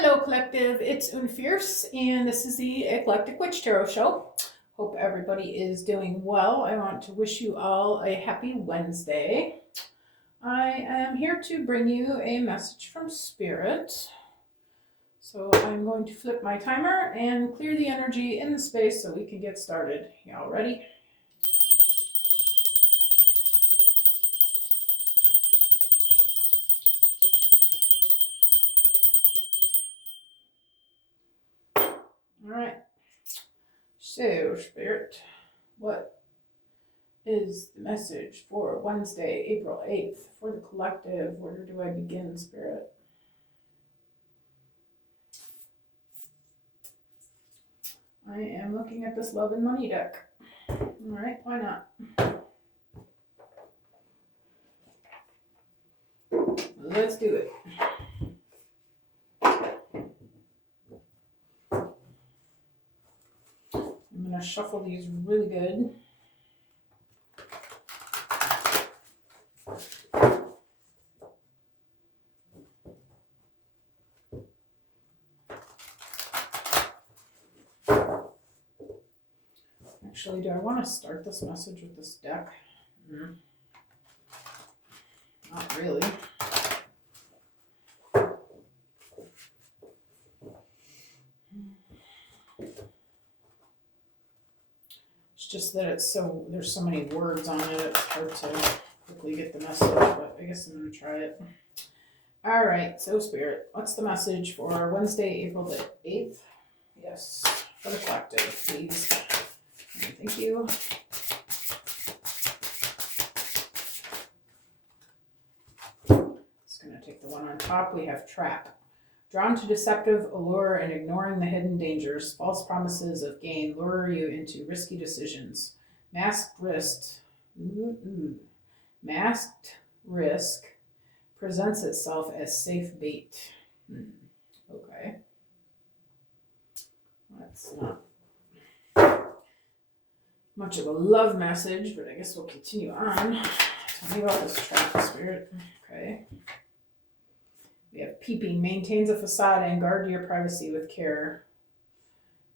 Hello, Collective. It's Unfierce, and this is the Eclectic Witch Tarot Show. Hope everybody is doing well. I want to wish you all a happy Wednesday. I am here to bring you a message from Spirit. So I'm going to flip my timer and clear the energy in the space so we can get started. Y'all ready? All right. So, Spirit, what is the message for Wednesday, April 8th for the collective? Where do I begin, Spirit? I am looking at this love and money deck. All right, why not? Let's do it. I'm going to shuffle these really good. Actually, do I want to start this message with this deck? Not really. It's just that there's so many words on it, it's hard to quickly get the message, but I guess I'm going to try it. All right, so Spirit, what's the message for Wednesday, April the 8th? Yes, for the collective, please. Thank you. Just going to take the one on top. We have trap. Drawn to deceptive allure and ignoring the hidden dangers, false promises of gain lure you into risky decisions. Masked risk presents itself as safe bait. Okay. That's not much of a love message, but I guess we'll continue on. Tell me about this trap, Spirit. Okay. We have peeping, maintains a facade and guard your privacy with care.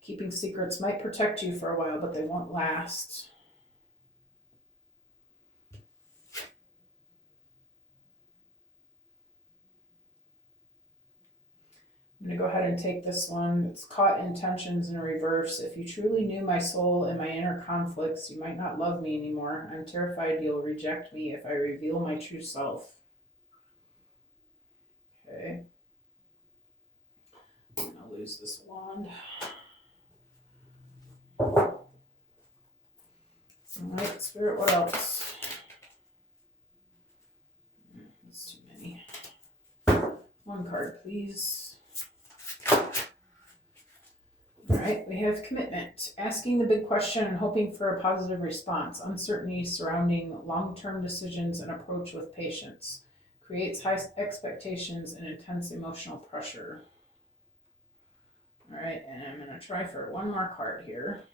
Keeping secrets might protect you for a while, but they won't last. I'm going to go ahead and take this one. It's caught intentions in reverse. If you truly knew my soul and my inner conflicts, you might not love me anymore. I'm terrified you'll reject me if I reveal my true self. Okay. I'm going to lose this wand. All right, Spirit, what else? That's too many. One card, please. All right, we have commitment, asking the big question and hoping for a positive response. Uncertainty surrounding long-term decisions and approach with patience. Creates high expectations and intense emotional pressure. All right, and I'm going to try for one more card here.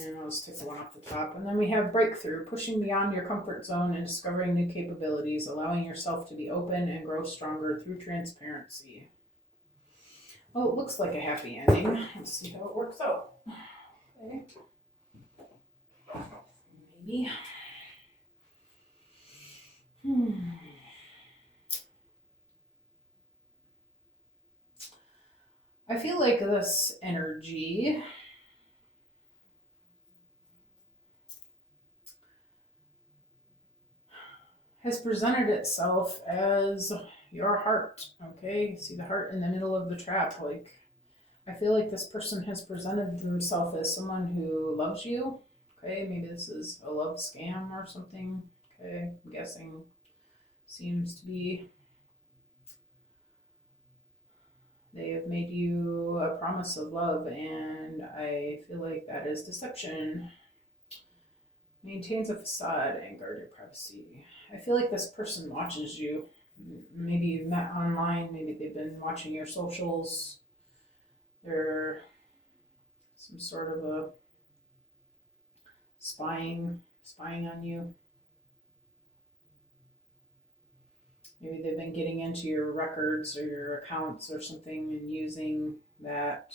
And I'll just take the one off the top. And then we have breakthrough, pushing beyond your comfort zone and discovering new capabilities, allowing yourself to be open and grow stronger through transparency. Well, it looks like a happy ending. Let's see how it works out. Okay. Maybe. I feel like this energy has presented itself as your heart. Okay, see the heart in the middle of the trap. Like, I feel like this person has presented themselves as someone who loves you. Okay, maybe this is a love scam or something. Okay, I'm guessing. Seems to be. They have made you a promise of love, and I feel like that is deception. Maintains a facade and guard your privacy. I feel like this person watches you. Maybe you've met online, maybe they've been watching your socials. They're some sort of a spying on you. Maybe they've been getting into your records or your accounts or something and using that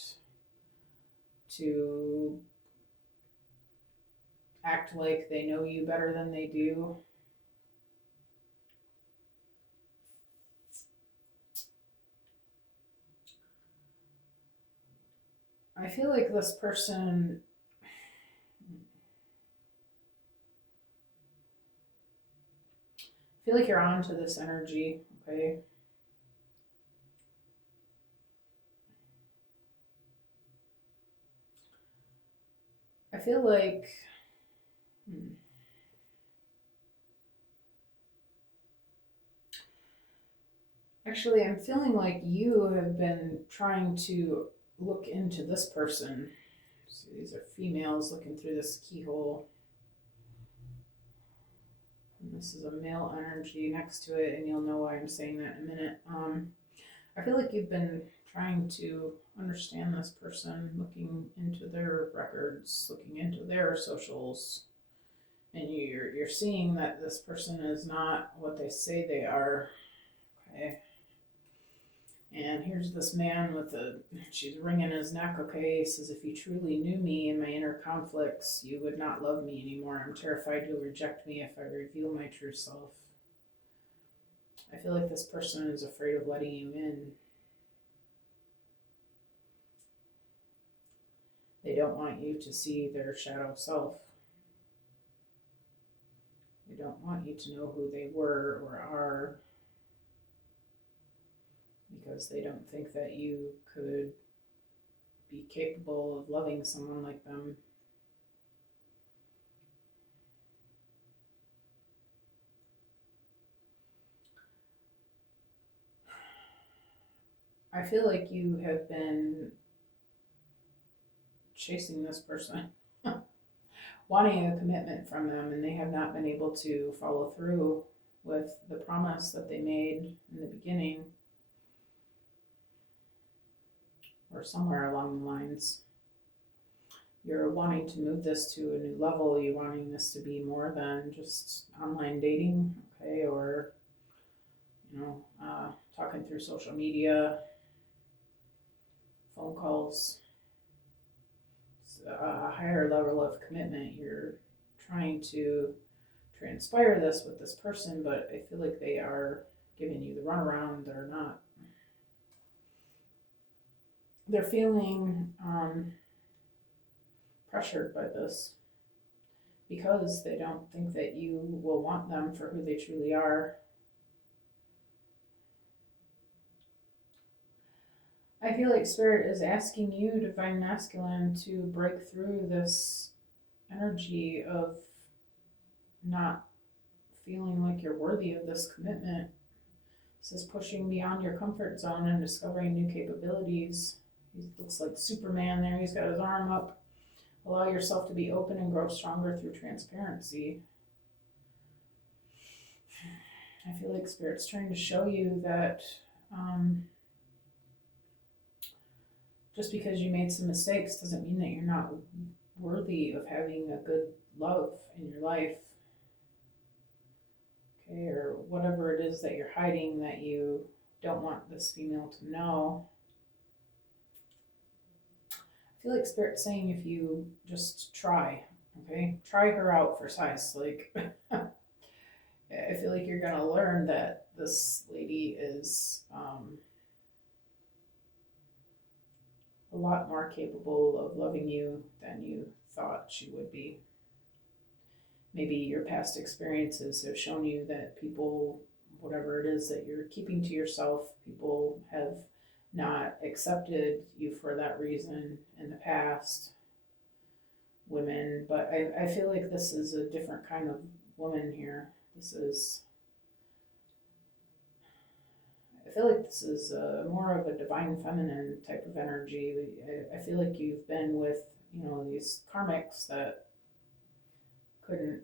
to act like they know you better than they do. I feel like this person, I feel like you're on to this energy, okay? I feel like actually, I'm feeling like you have been trying to look into this person. So these are females looking through this keyhole. And this is a male energy next to it, and you'll know why I'm saying that in a minute. I feel like you've been trying to understand this person, looking into their records, looking into their socials, and you're seeing that this person is not what they say they are. Okay. And here's this man she's wringing his neck, okay, he says, if you truly knew me and my inner conflicts, you would not love me anymore. I'm terrified you'll reject me if I reveal my true self. I feel like this person is afraid of letting you in. They don't want you to see their shadow self. They don't want you to know who they were or are, because they don't think that you could be capable of loving someone like them. I feel like you have been chasing this person, wanting a commitment from them, and they have not been able to follow through with the promise that they made in the beginning, or somewhere along the lines. You're wanting to move this to a new level. You're wanting this to be more than just online dating, okay, or talking through social media, phone calls. It's a higher level of commitment. You're trying to transpire this with this person, but I feel like they are giving you the runaround. They're feeling pressured by this because they don't think that you will want them for who they truly are. I feel like Spirit is asking you, Divine Masculine, to break through this energy of not feeling like you're worthy of this commitment. This is pushing beyond your comfort zone and discovering new capabilities. He looks like Superman there. He's got his arm up. Allow yourself to be open and grow stronger through transparency. I feel like Spirit's trying to show you that just because you made some mistakes doesn't mean that you're not worthy of having a good love in your life. Okay, or whatever it is that you're hiding that you don't want this female to know. I feel like Spirit's saying if you just try, okay? Try her out for size. Like, I feel like you're going to learn that this lady is a lot more capable of loving you than you thought she would be. Maybe your past experiences have shown you that people, whatever it is that you're keeping to yourself, people have not accepted you for that reason in the past. Women, but I feel like this is a different kind of woman here. I feel like this is more of a divine feminine type of energy. I feel like you've been with, these karmics that couldn't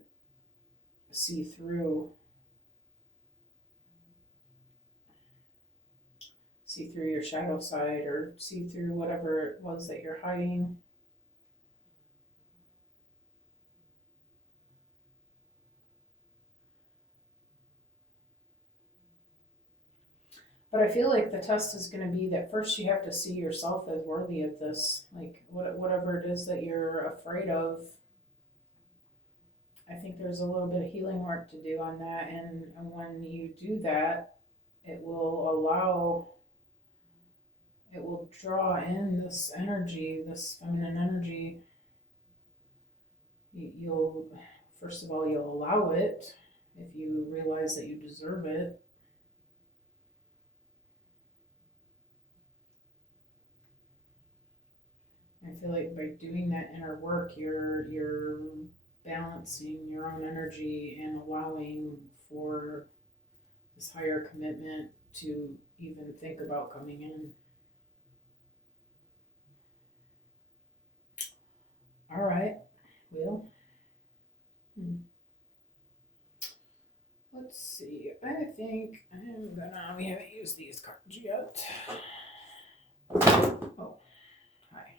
see through your shadow side, or see through whatever it was that you're hiding. But I feel like the test is going to be that first you have to see yourself as worthy of this. Like whatever it is that you're afraid of, I think there's a little bit of healing work to do on that. And when you do that, it will allow, it will draw in this energy, this feminine energy. You'll, first of all, you'll allow it if you realize that you deserve it. I feel like by doing that inner work, you're balancing your own energy and allowing for this higher commitment to even think about coming in. All right, well, let's see. I think I'm gonna, we haven't used these cards yet. Oh, hi.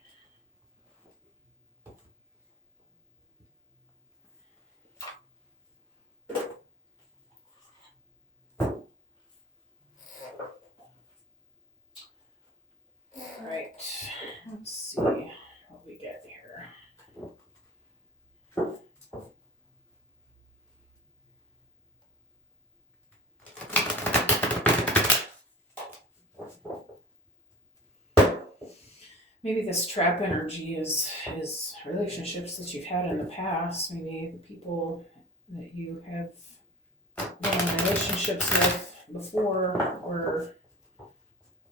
All right, let's see what we get here. Maybe this trap energy is relationships that you've had in the past. Maybe the people that you have been in relationships with before were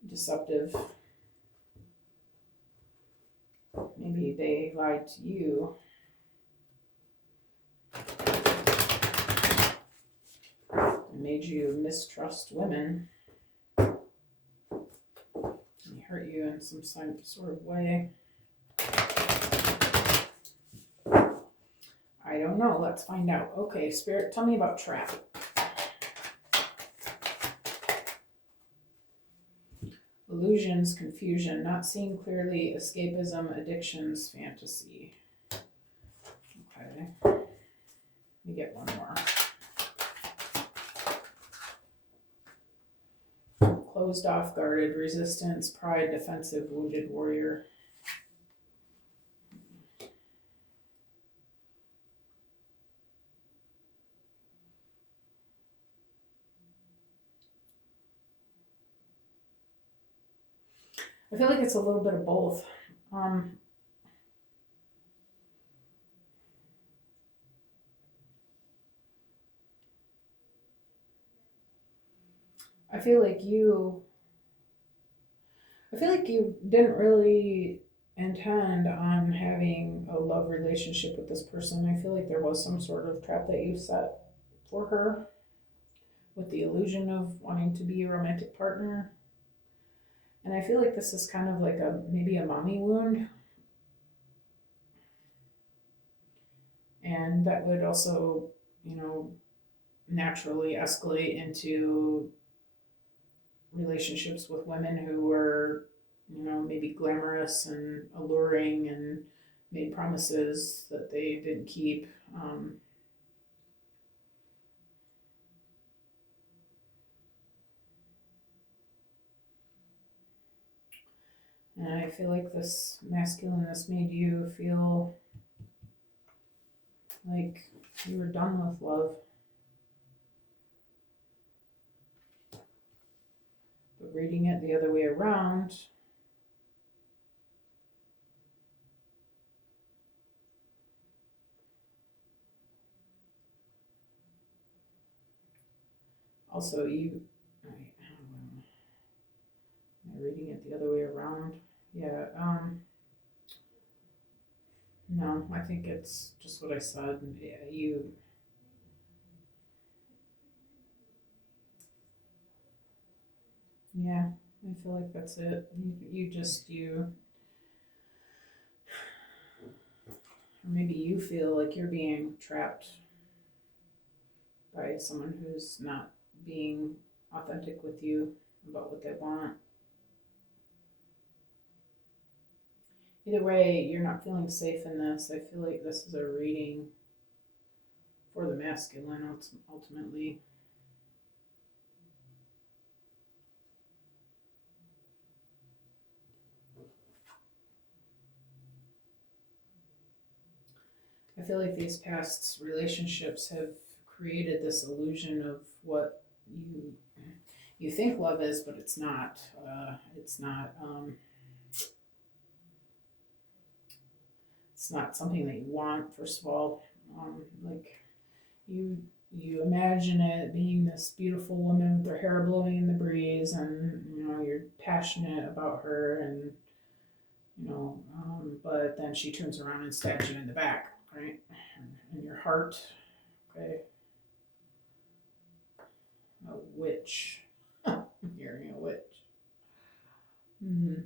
deceptive. Maybe they lied to you. And made you mistrust women. And hurt you in some sort of way. I don't know. Let's find out. Okay, Spirit, tell me about trap. Illusions, confusion, not seeing clearly, escapism, addictions, fantasy. Okay. Let me get one more. Closed off, guarded, resistance, pride, defensive, wounded warrior. I feel like it's a little bit of both. I feel like you didn't really intend on having a love relationship with this person. I feel like there was some sort of trap that you set for her with the illusion of wanting to be a romantic partner. And I feel like this is kind of like maybe a mommy wound. And that would also, naturally escalate into relationships with women who were, maybe glamorous and alluring and made promises that they didn't keep. And I feel like this masculineness made you feel like you were done with love. But reading it the other way around, also am I reading it the other way around? Yeah, no, I think it's just what I said. Yeah, yeah, I feel like that's it. Or maybe you feel like you're being trapped by someone who's not being authentic with you about what they want. Either way, you're not feeling safe in this. I feel like this is a reading for the masculine ultimately. I feel like these past relationships have created this illusion of what you think love is, but it's not. It's not. It's not something that you want. First of all, like you you imagine it being this beautiful woman with her hair blowing in the breeze, and you're passionate about her, and but then she turns around and stabs you in the back, right, in your heart. Okay, a witch. I'm hearing a witch. Mm-hmm.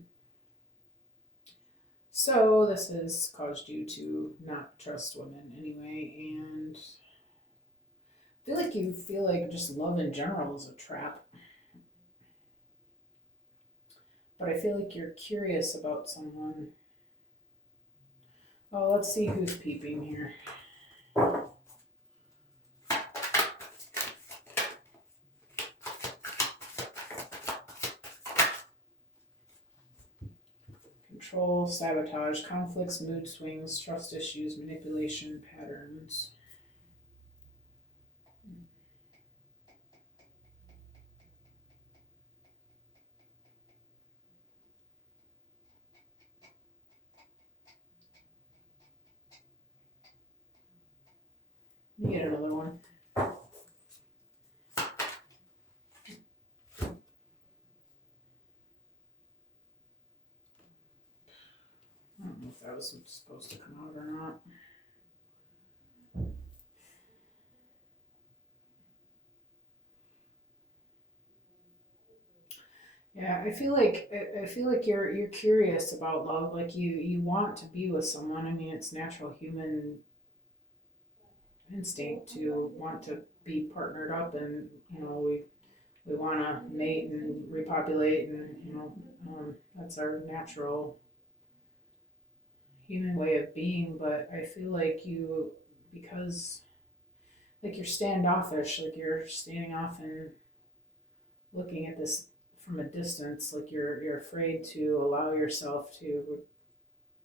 So this has caused you to not trust women anyway, and I feel like you feel like just love in general is a trap. But I feel like you're curious about someone. Oh, let's see who's peeping here. Control, sabotage, conflicts, mood swings, trust issues, manipulation, patterns. Let me get another one. I don't know if that was supposed to come out or not. Yeah, I feel like you're curious about love. Like you want to be with someone. I mean, it's natural human instinct to want to be partnered up, and we want to mate and repopulate, and that's our natural human way of being. But I feel like because like you're standoffish, like you're standing off and looking at this from a distance, like you're afraid to allow yourself to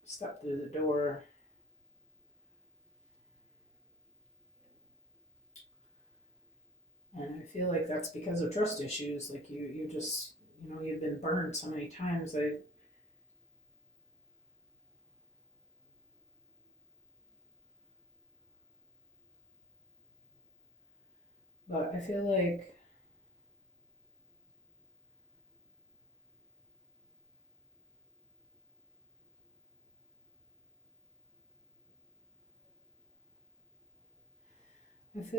step through the door. And I feel like that's because of trust issues. Like you just you've been burned so many times. But I feel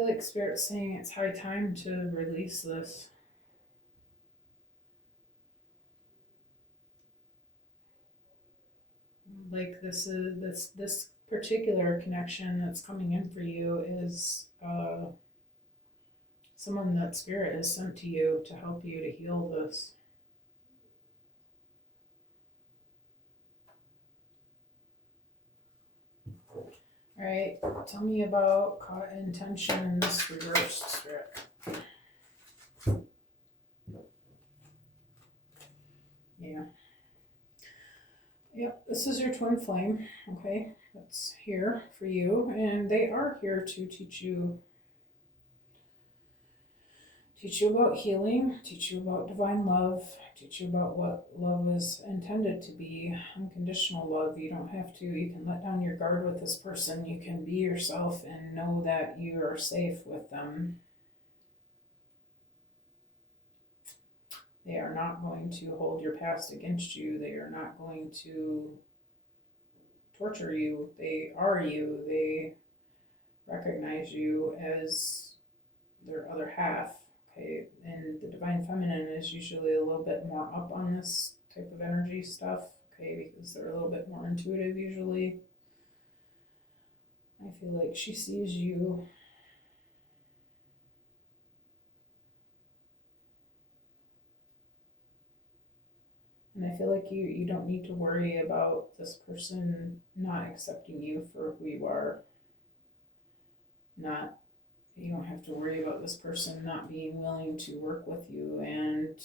like Spirit's saying it's high time to release this. Like this particular connection that's coming in for you is someone that Spirit has sent to you to help you to heal this. All right, tell me about caught intentions reversed, Spirit. Yeah. Yep, this is your twin flame, okay? That's here for you, and they are here to teach you about healing, teach you about divine love, teach you about what love is intended to be, unconditional love. You don't have to, you can let down your guard with this person. You can be yourself and know that you are safe with them. They are not going to hold your past against you. They are not going to torture you. They are you. They recognize you as their other half. Okay, and the divine feminine is usually a little bit more up on this type of energy stuff, okay, because they're a little bit more intuitive usually. I feel like she sees you. And I feel like you don't need to worry about this person not accepting you for who you are. You don't have to worry about this person not being willing to work with you and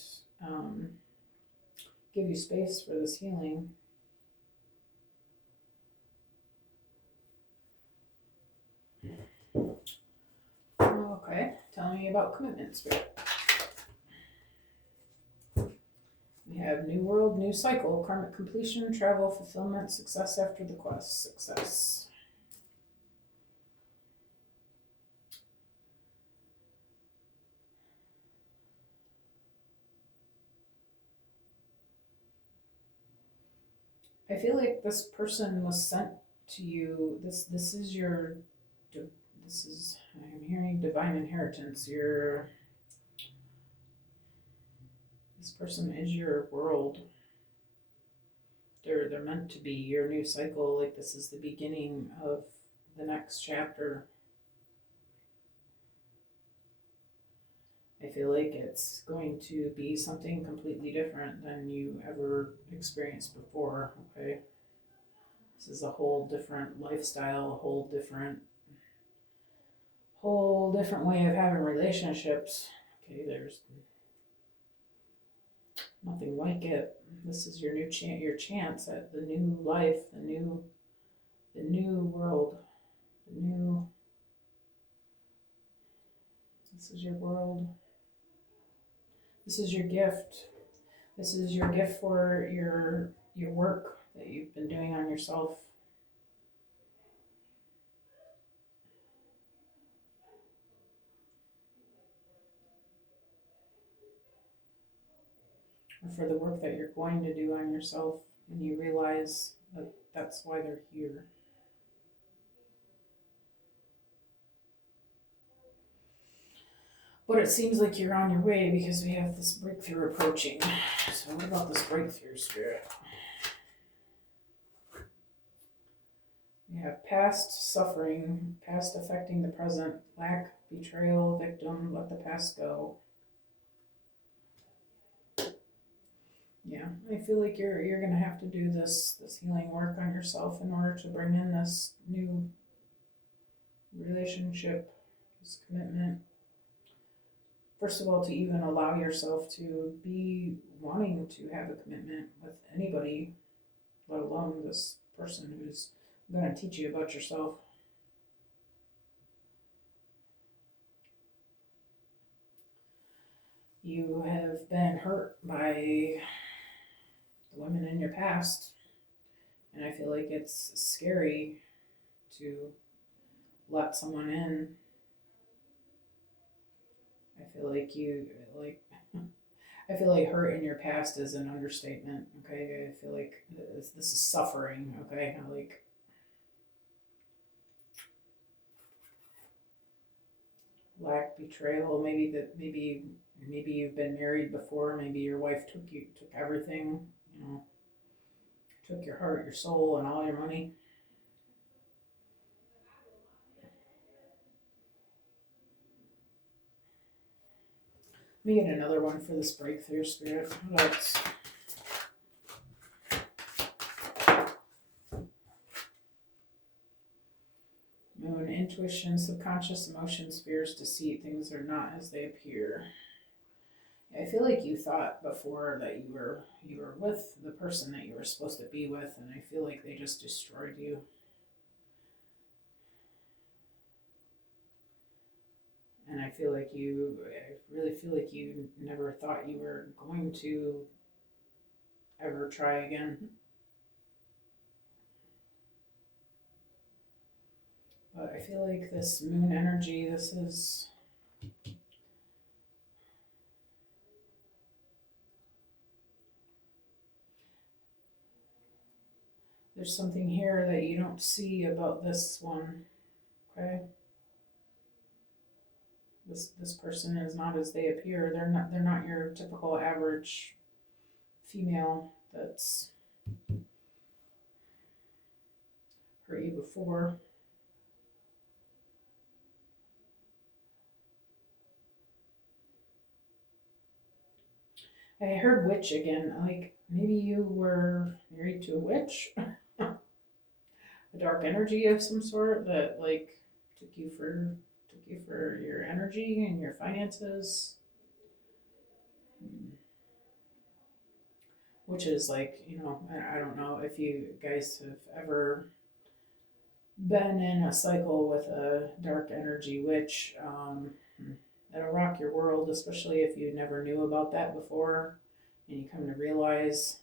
give you space for this healing. Okay, tell me about commitment, Spirit. We have new world, new cycle, karmic completion, travel, fulfillment, success after the quest, success. I feel like this person was sent to you. This is your. This is, I'm hearing divine inheritance. This person is your world. They're meant to be your new cycle. Like this is the beginning of the next chapter. I feel like it's going to be something completely different than you ever experienced before. Okay, this is a whole different lifestyle, a whole different way of having relationships. Okay, there's nothing like it. This is your new your chance at the new life, the new world, the new. This is your world. This is your gift. This is your gift for your work that you've been doing on yourself. Or for the work that you're going to do on yourself, and you realize that that's why they're here. But it seems like you're on your way because we have this breakthrough approaching. So what about this breakthrough, Spirit? We have past suffering, past affecting the present, lack, betrayal, victim, let the past go. Yeah, I feel like you're gonna have to do this healing work on yourself in order to bring in this new relationship, this commitment. First of all, to even allow yourself to be wanting to have a commitment with anybody, let alone this person who's going to teach you about yourself. You have been hurt by the women in your past, and I feel like it's scary to let someone in. I feel like I feel like hurt in your past is an understatement. Okay, I feel like this is suffering. Okay, like lack, betrayal. Maybe you've been married before. Maybe your wife took everything. You know, took your heart, your soul, and all your money. Let me get another one for this breakthrough, Spirit. What else? Moon, intuition, subconscious emotions, fears, deceit. Things are not as they appear. I feel like you thought before that you were with the person that you were supposed to be with, and I feel like they just destroyed you. And I really feel like you never thought you were going to ever try again. But I feel like this moon energy, there's something here that you don't see about this one, okay? This person is not as they appear. They're not your typical average female that's hurt you before. I heard witch again. Like maybe you were married to a witch, a dark energy of some sort that like took you for your energy and your finances. Which is like, I don't know if you guys have ever been in a cycle with a dark energy witch. It'll rock your world, especially if you never knew about that before and you come to realize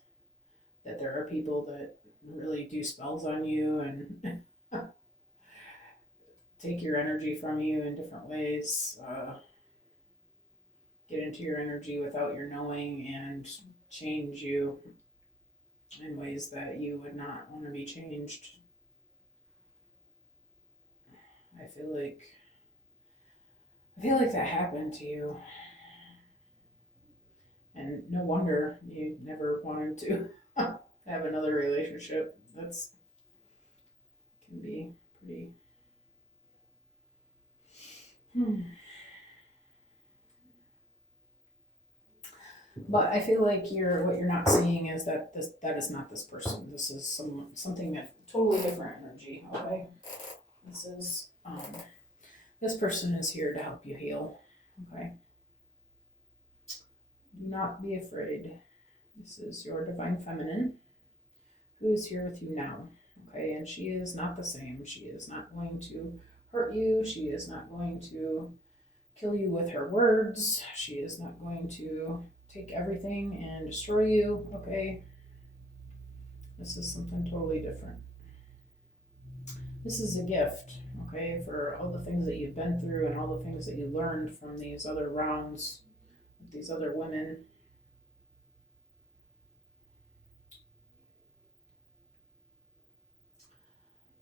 that there are people that really do spells on you and take your energy from you in different ways, get into your energy without your knowing and change you in ways that you would not want to be changed. I feel like that happened to you. And no wonder you never wanted to have another relationship. That's can be pretty But I feel like what you're not seeing is that that is not this person. This is something that totally different energy. Okay, this is this person is here to help you heal. Okay, do not be afraid. This is your divine feminine who is here with you now. Okay, and she is not the same. She is not going to hurt you. She is not going to kill you with her words. She is not going to take everything and destroy you. Okay, this is something totally different. This is a gift, okay, for all the things that you've been through and all the things that you learned from these other rounds with these other women.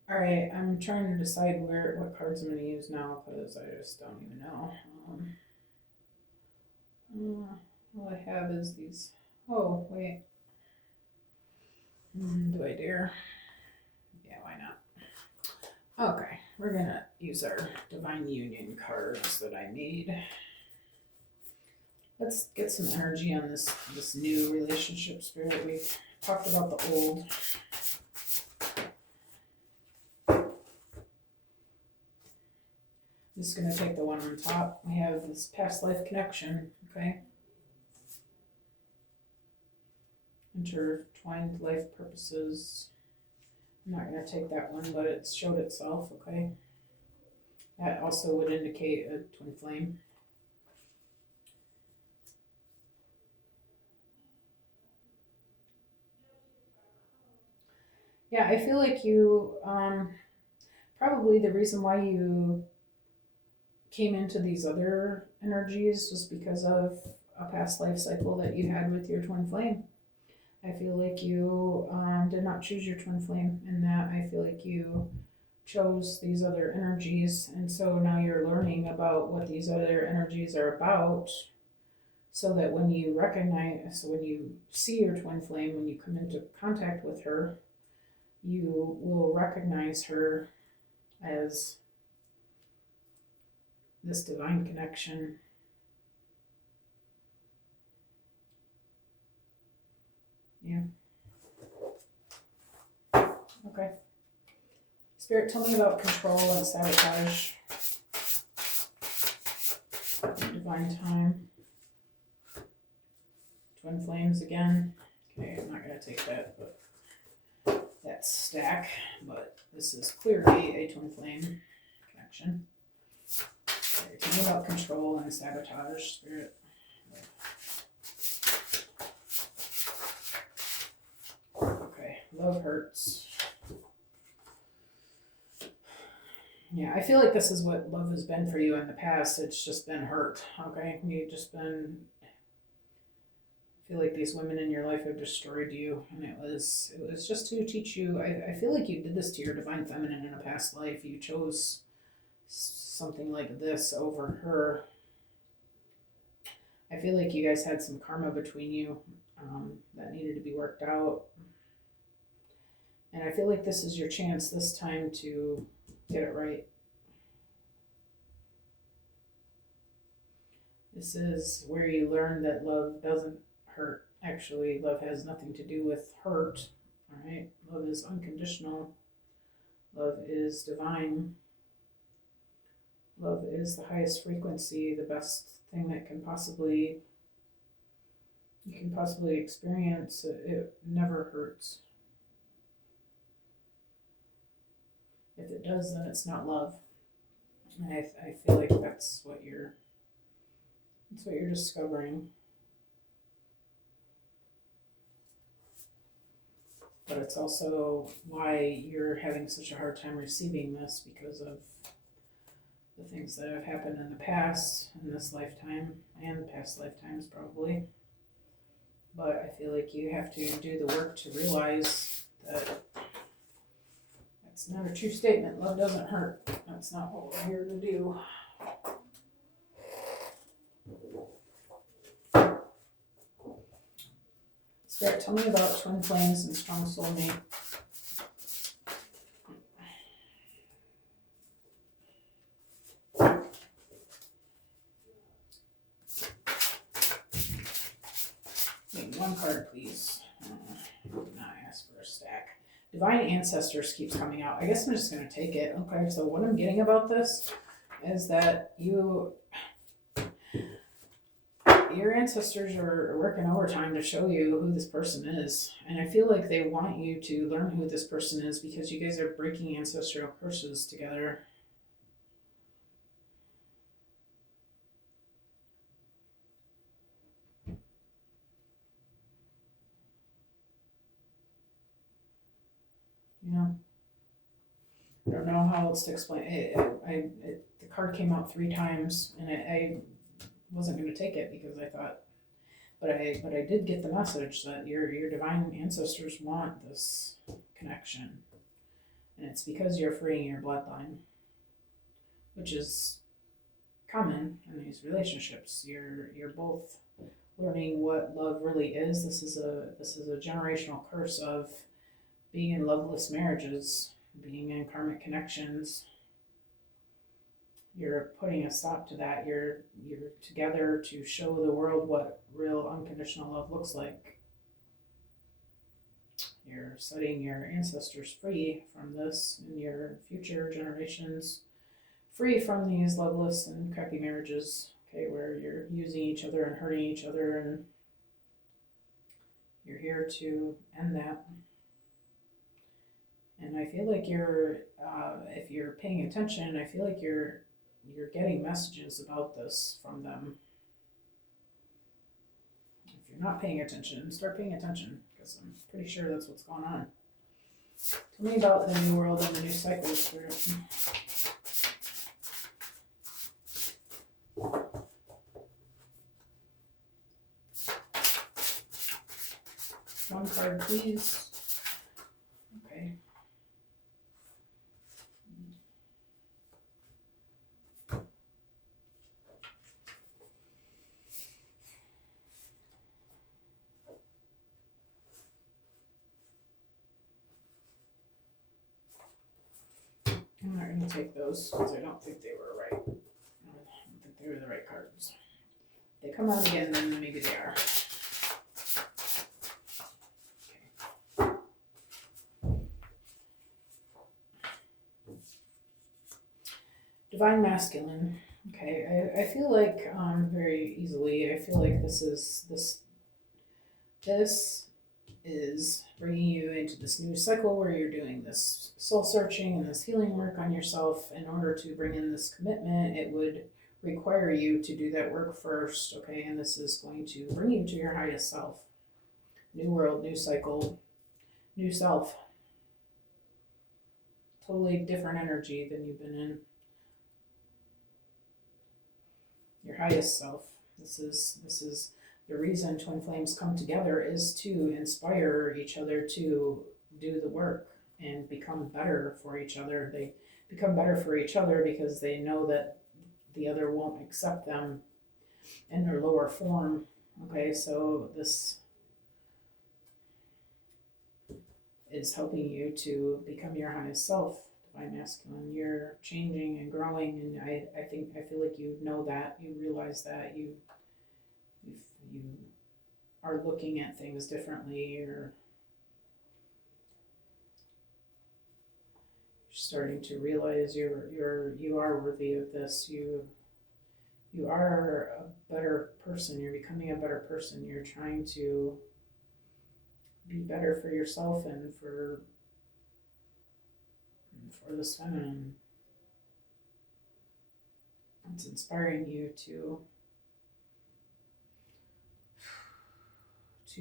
All right, I'm trying to decide what cards I'm going to use now because I just don't even know. All I have is these. Oh, wait. Do I dare? Yeah, why not? Okay, we're going to use our Divine Union cards that I made. Let's get some energy on this new relationship, Spirit. We've talked about the old. I'm just going to take the one on top. We have this past life connection, okay? Intertwined life purposes. I'm not going to take that one, but it showed itself, okay? That also would indicate a twin flame. Yeah, I feel like you, probably the reason why you came into these other energies was because of a past life cycle that you had with your twin flame. I feel like you did not choose your twin flame, and that I feel like you chose these other energies, and so now you're learning about what these other energies are about, so that when you see your twin flame, when you come into contact with her, you will recognize her as this divine connection. Yeah. Okay. Spirit, tell me about control and sabotage. Divine time. Twin flames again. Okay, I'm not going to take that, but that stack. But this is clearly a twin flame connection. Okay, tell me about control and sabotage, Spirit. Okay, love hurts. Yeah, I feel like this is what love has been for you in the past. It's just been hurt, okay? You've just been, I feel like these women in your life have destroyed you, and it was just to teach you. I feel like you did this to your divine feminine in a past life. You chose something like this over her. I feel like you guys had some karma between you that needed to be worked out. And I feel like this is your chance this time to get it right. This is where you learn that love doesn't hurt. Actually, love has nothing to do with hurt. All right? Love is unconditional. Love is divine. Love is the highest frequency, the best thing that you can possibly experience. It never hurts. If it does, then it's not love. And I feel like that's what you're discovering. But it's also why you're having such a hard time receiving this, because of the things that have happened in the past, in this lifetime, and past lifetimes probably. But I feel like you have to do the work to realize that that's not a true statement. Love doesn't hurt. That's not what we're here to do. Spirit, tell me about twin flames and strong soulmate. One card, please. Not ask for a stack. Divine Ancestors keeps coming out. I guess I'm just going to take it. Okay, so what I'm getting about this is that your ancestors are working overtime to show you who this person is. And I feel like they want you to learn who this person is, because you guys are breaking ancestral curses together. You know, I don't know how else to explain it. The card came out 3 times, and I wasn't going to take it because I thought, but I did get the message that your divine ancestors want this connection, and it's because you're freeing your bloodline, which is common in these relationships. You're both learning what love really is. This is a generational curse of being in loveless marriages, being in karmic connections. You're putting a stop to that. You're together to show the world what real unconditional love looks like. You're setting your ancestors free from this, and your future generations free from these loveless and crappy marriages, okay, where you're using each other and hurting each other, and you're here to end that. And I feel like if you're paying attention, I feel like you're getting messages about this from them. If you're not paying attention, start paying attention, because I'm pretty sure that's what's going on. Tell me about the new world and the new cycle, Spirit. One card, please. Okay. I'm not going to take those because I don't think they were right. I don't think they were the right cards. If they come out again, then maybe they are. Okay. Divine Masculine. Okay, I feel like very easily, I feel like this is bringing you into this new cycle where you're doing this soul searching and this healing work on yourself. In order to bring in this commitment, it would require you to do that work first, okay? And this is going to bring you to your highest self. New world, new cycle, new self. Totally different energy than you've been in. Your highest self. This is the reason twin flames come together, is to inspire each other to do the work and become better for each other. They become better for each other because they know that the other won't accept them in their lower form. Okay, so this is helping you to become your highest self. Divine Masculine, you're changing and growing, and I feel like you know that, you realize that, you are looking at things differently, or you're starting to realize you are worthy of this. You are a better person. You're becoming a better person. You're trying to be better for yourself and for this feminine. It's inspiring you to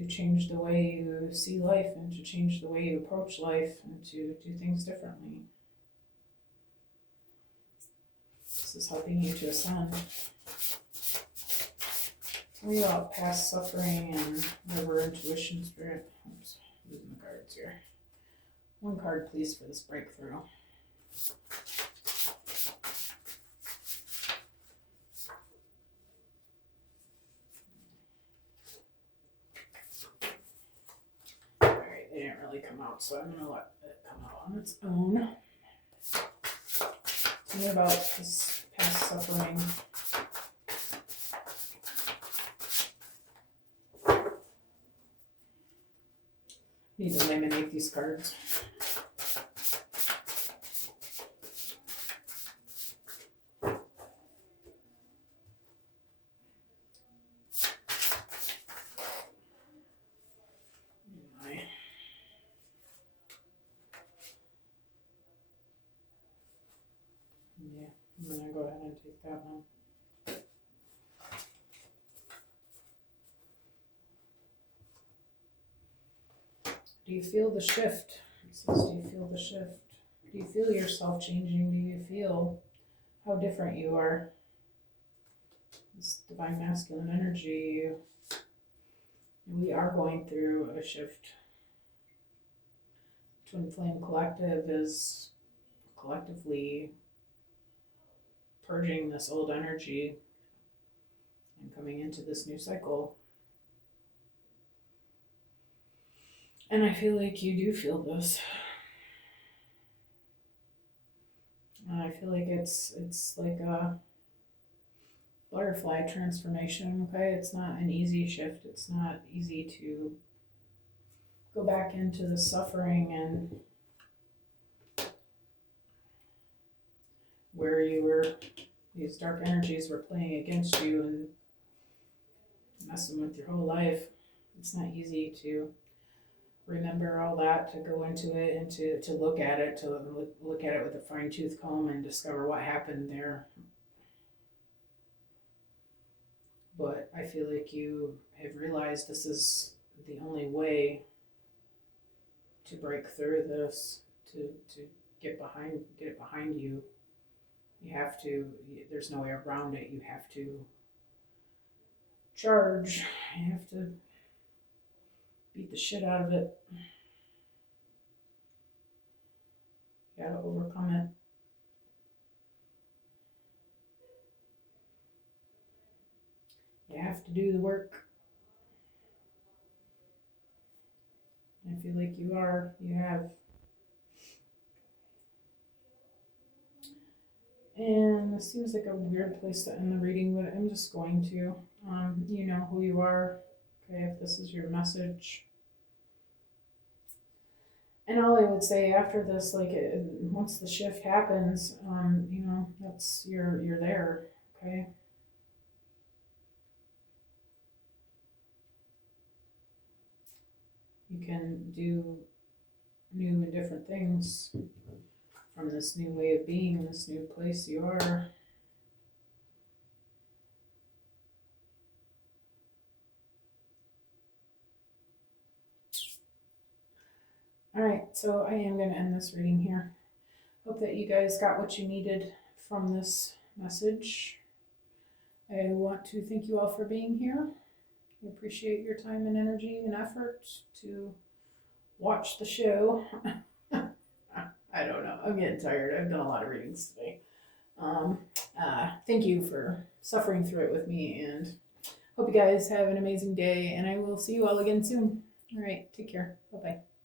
change the way you see life and to change the way you approach life and to do things differently. This is helping you to ascend. Tell me about past suffering and river intuition spirit. Oops, losing the cards here. One card, please, for this breakthrough. Alright, they didn't really come out, so I'm going to let it come out on its own. Tell me about this past suffering. Need to laminate these cards. Yeah, I'm gonna go ahead and take that one. Do you feel the shift? It says, do you feel the shift? Do you feel yourself changing? Do you feel how different you are? This divine masculine energy, we are going through a shift. Twin Flame Collective is collectively purging this old energy and coming into this new cycle. And I feel like you do feel this. And I feel like it's like a butterfly transformation, okay? It's not an easy shift. It's not easy to go back into the suffering and where you were, these dark energies were playing against you and messing with your whole life. It's not easy to remember all that, to go into it and to look at it, to look at it with a fine-tooth comb and discover what happened there. But I feel like you have realized this is the only way to break through this, to get it behind you. You have to, there's no way around it. You have to charge. You have to beat the shit out of it. You gotta overcome it. You have to do the work. I feel like you have. And this seems like a weird place to end the reading, but I'm just going to. You know who you are. Okay, if this is your message. And all I would say after this, like once the shift happens, you know, that's you're there. Okay. You can do new and different things from this new way of being, this new place you are. All right, so I am going to end this reading here. Hope that you guys got what you needed from this message. I want to thank you all for being here. I appreciate your time and energy and effort to watch the show. I don't know. I'm getting tired. I've done a lot of readings today. Thank you for suffering through it with me, and hope you guys have an amazing day, and I will see you all again soon. All right, take care. Bye-bye.